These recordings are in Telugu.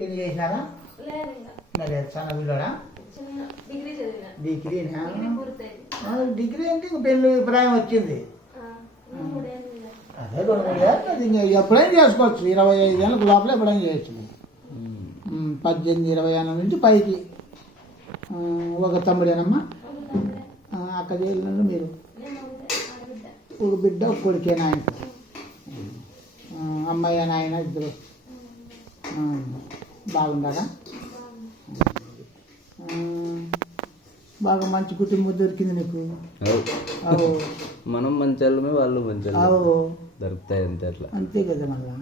పెళ్లి చేసినారా? మరి చాలా పిల్లడా? డిగ్రీనా? డిగ్రీ అంటే ఇంక పెళ్లి ప్రాయం వచ్చింది. అదే 2-3 ఏళ్ళు ఎప్పుడైనా చేసుకోవచ్చు. 25 ఏళ్ళకు లోపల ఎప్పుడైనా చేయొచ్చు. 18-20 ఏళ్ళ నుంచి పైకి. ఒక తమ్ముడేనమ్మా? అక్క చేయాలన్నా మీరు? ఒక బిడ్డ ఒక కొడుకేనా ఆయనకు? అమ్మాయి నాయన ఇద్దరు బాగుండగా? బాగా మంచి కుటుంబం దొరికింది నీకు. మనం మంచి వాళ్ళమే, వాళ్ళు మంచి దొరుకుతాయి అంతే. అట్లా అంతే కదా. మళ్ళా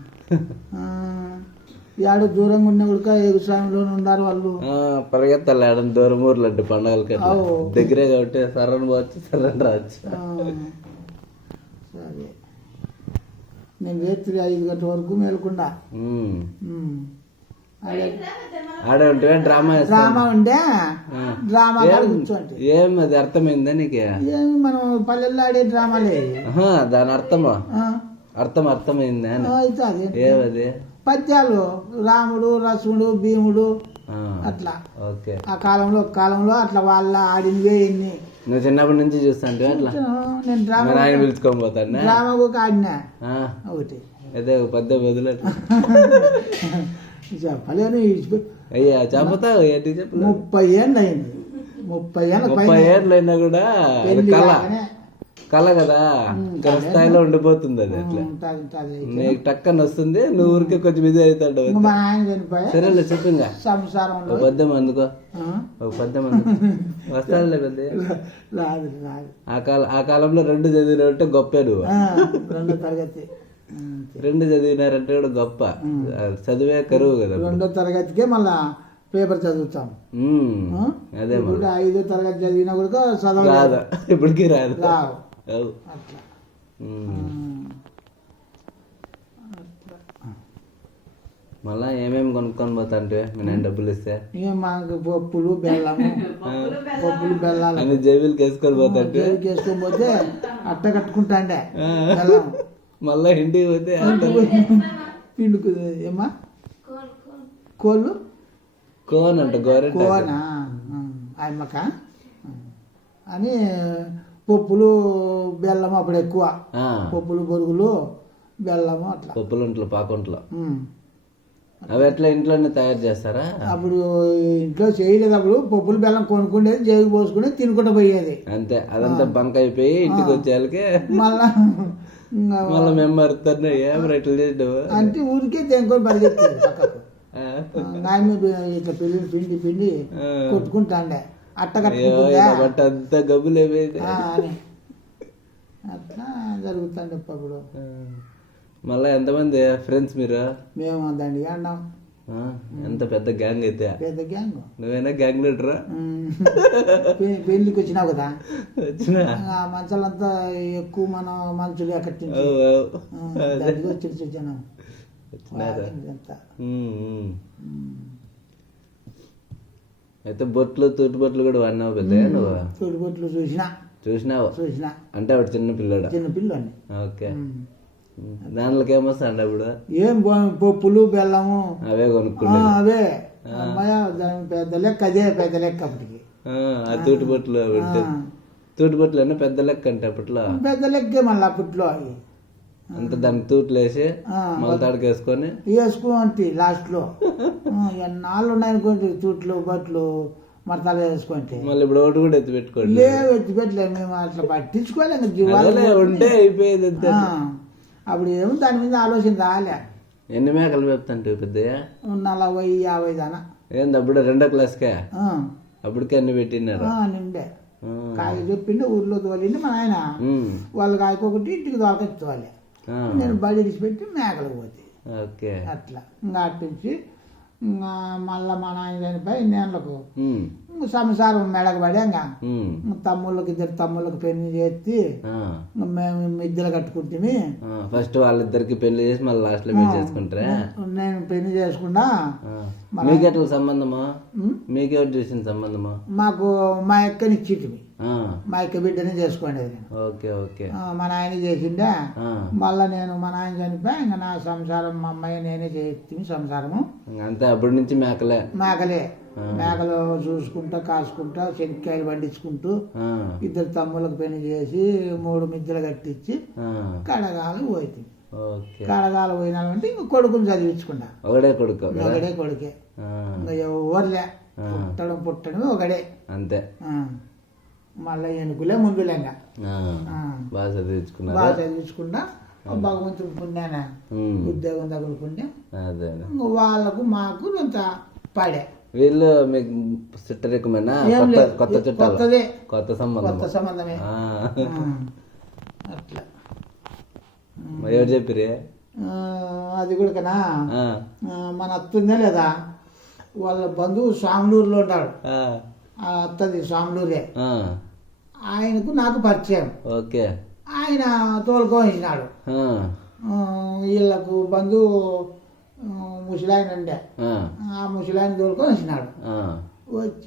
ఏడు దూరంగా ఉన్న కూడా వ్యవసాయంలోనే ఉన్నారు వాళ్ళు. పరిగెత్తాలి ఆడ దూరం ఊర్లు అంటే పండగలకి దగ్గరే కాబట్టి సరణ పోవచ్చు, సరణ రావచ్చు. సరే, నేను రాత్రి 5 గంటల వరకు మేలుకుండా ఆడే ఉంటే డ్రామా ఉండే డ్రామా కూర్చోండి. ఏం అది అర్థమైందా నీకు? ఏమి మనం పల్లెల్లో ఆడే డ్రామాలే. దాని అర్థమైందా? ఏమది? పద్యాలు, రాముడు లక్ష్మణుడు భీముడు అట్లా. ఓకే. ఆ కాలంలో అట్లా వాళ్ళ ఆడినవే ఎన్ని. నువ్వు చిన్నప్పటి నుంచి చూస్తాంటే అట్లా? నేను డ్రామా పిలుచుకొని పోతాను. డ్రామా ఒక ఆడినా ఒకటి. అదే పద్య బదులు చెప్పలేను. అయ్యా చెప్పతావు ఏంటి? చెప్పు. 30 ఏళ్ళు అయింది. 30 ఏళ్ళు అయినా కూడా కళ కదా, స్థాయిలో ఉండిపోతుంది అది. అట్లా నీకు టక్కన వస్తుంది, నువ్వు ఊరికే కొంచెం ఇది అవుతాడు. సరేలే చెప్పు. ఇంకా సంసారంలో పద్యం అందుకో, ఒక పద్యం అందుకో వస్తాడులే పెద్ద. ఆ కాలంలో 2 చదివినట్టే గొప్ప. నువ్వు 2వ తరగతి 2 చదివినారంటే కూడా గొప్ప. చదివే కరువు కదా. 2వ తరగతికే మళ్ళా పేపర్ చదువుతాం. అదే 5వ తరగతి చదివినా కూడా చదవరాదు, ఇప్పటికీ రాదు. అట్లా మళ్ళా ఏమేమి కొనుక్కొని పోతా అంటే మీ నాయన డబ్బులు ఇస్తే? మాకు పప్పులు బెల్లము అన్ని జేబులకి వేసుకొని పోతా అంటే వేసుకొని పోతే అట్ట కట్టుకుంటా. మళ్ళా ఇంటికి పోతే పిండుకు ఏమా కోళ్ళు కోన్ అంట కోనా ఆయమ్మక అని పప్పులు బెల్లము అప్పుడు ఎక్కువ. పప్పులు బొరుగులు బెల్లము అట్లా. పప్పులు ఇంట్లో పాకుంట్లో అవి ఎట్లా ఇంట్లోనే తయారు చేస్తారా? అప్పుడు ఇంట్లో చేయలేదు. అప్పుడు పప్పులు బెల్లం కొనుక్కునేది, జేగు పోసుకుని తినుకుంటూ పోయేది అంతే. అదంతా బంక్ అయిపోయి ఇంటికి వచ్చేళ్ళకి మళ్ళా మేము అరుతాను. ఏం రేట్లు చేసావు అంటే ఊరికే దేనికొని పరిగెత్తాడు పక్కకు. నాయన ఇట్లా పిండి కొట్టుకుంటాండే అట్ట కట్టుకుంటా అంతా గబ్బులు అయిపోయింది అని అట్లా జరుగుతాండి ఇప్పుడు. మళ్ళా ఎంతమంది ఫ్రెండ్స్ మీరు? మేము దండిగా అన్నాం. ఎంత పెద్ద గ్యాంగ్ అయితే? పెద్ద గ్యాంగ్. నువ్వేనా గ్యాంగ్ లీడరా? పెళ్లికి వచ్చినావు కదా, వచ్చినా మంచాలంతా ఎక్కువ మన మనుషులు ఎక్కడి వచ్చి చూసాను. అయితే బొట్లు తూటి బొట్లు కూడా వాడినావు పెద్ద? నువ్వు తూటి బొట్లు చూసినా అంటే అప్పుడు చిన్న పిల్లోని. ఓకే. దాంట్లోకి ఏమొస్తాండి అప్పుడు? ఏం పప్పులు బెల్లము అవే కొనుక్కున్నా. అవే పెద్ద లెక్క. అదే పెద్ద లెక్క అప్పటికి. ఆ తూటి బొట్లు తూటి బొట్లు అన్న పెద్ద లెక్క అంటే అప్పట్లో పెద్ద లెక్కే. మళ్ళీ అప్పట్లో అవి అంత దానికి తూట్లు వేసి మళ్ళీ తడక వేసుకోండి లాస్ట్ లో. ఎన్నాళ్ళు ఉన్నాయనుకోండి తూట్లు బట్లు మడతలు వేసుకుంటే. మళ్ళీ ఇప్పుడు ఒకటి కూడా ఎత్తి పెట్టుకోండి. లేవు, ఎత్తి పెట్టలేదు మేము. అట్లా పట్టించుకోలేము. ఉంటే అయిపోయేది. అప్పుడు ఏమో దాని మీద ఆలోచన రాలే. ఎన్ని మేకలు చెప్తాంటే పెద్దయ్య? 40-50 దానా. ఏంది అప్పుడు 2వ క్లాస్కే? అప్పటికే అన్ని పెట్టినారు. నిండే కాయ చెప్పిండి ఊర్లో తోలిండి మా నాయన. వాళ్ళు కాయకొకటి ఇంటికి తోలకెత్తుకోవాలి. నేను బడి ఇడిచిపెట్టి మేకలు పోతే అట్లా. ఇంకా అట్టించి ఇంకా మళ్ళా మా నాయన చనిపోయి 2 ఏళ్ళకు సంసారం మెడకు పడాక ఉమ్. ఇద్దరు తమ్ముళ్ళకి పెళ్లి చేసి ఆ. మేము ఇద్దరు కట్టుకుంటే ఫస్ట్ వాళ్ళిద్దరికి పెళ్లి చేసి మళ్ళీ లాస్ట్ లో మీరు చేసుకుంటారా? నేను పెళ్లి చేసుకున్నా. మీకెట్లా సంబంధమా? మీకెవరు చూసిన సంబంధమా? మాకు మా అక్కని ఇచ్చిటివి, ఆ. మా అక్క బిడ్డని చేసుకోండి. Okay okay. మా నాయన చేసిండే. ఆ. మళ్ళా నేను మా నాయన చనిపోయి ఇంకా నా సంసారం మా అమ్మాయి నేనే చేసి సంసారము. అంతే అప్పటి నుంచి మేకలే. మేకలు చూసుకుంటా కాసుకుంటా శనక్కాయలు పండించుకుంటూ ఆ. ఇద్దరు తమ్ముళ్ళకి పెళ్లి చేసి 3 మిద్దెలు కట్టించి ఆ. కడగాలు పోయింది. ఓకే. కడగాలు పోయినామంటే ఇంక కొడుకుని చదివించుకున్నా. ఒకడే కొడుకు? ఒకడే కొడుకే. ఇంకా ఎవరులే, పుట్టడం ఒకడే అంతే. మళ్ళీ ఎనుకులే ముందులే. ఇంకా బాగా చదివించుకున్నా. చదివించుకున్నా. భగవంతుడు పుణ్యాన ఉద్యోగం తగులుకుంటే అదే వాళ్ళకు మాకు ఇంత పడే. వీళ్ళు మీకు చుట్టరికమేనా? కొత్త చుట్టాలు? కొత్త సంబంధమే. అట్లా ఎవరు చెప్పిరే? అది కూడా మన అత్తుందే లేదా, వాళ్ళ బంధువు సాంగ్లూరులో ఉంటాడు. ఆ అత్తది సాంగ్లూరే. ఆయనకు నాకు పరిచయం. ఓకే. ఆయన తోలుకొచ్చినాడు. వీళ్ళకు బంధువు ముసలాయన ఉండే, ఆ ముసలాయన తోలుకొని వచ్చినాడు. వచ్చి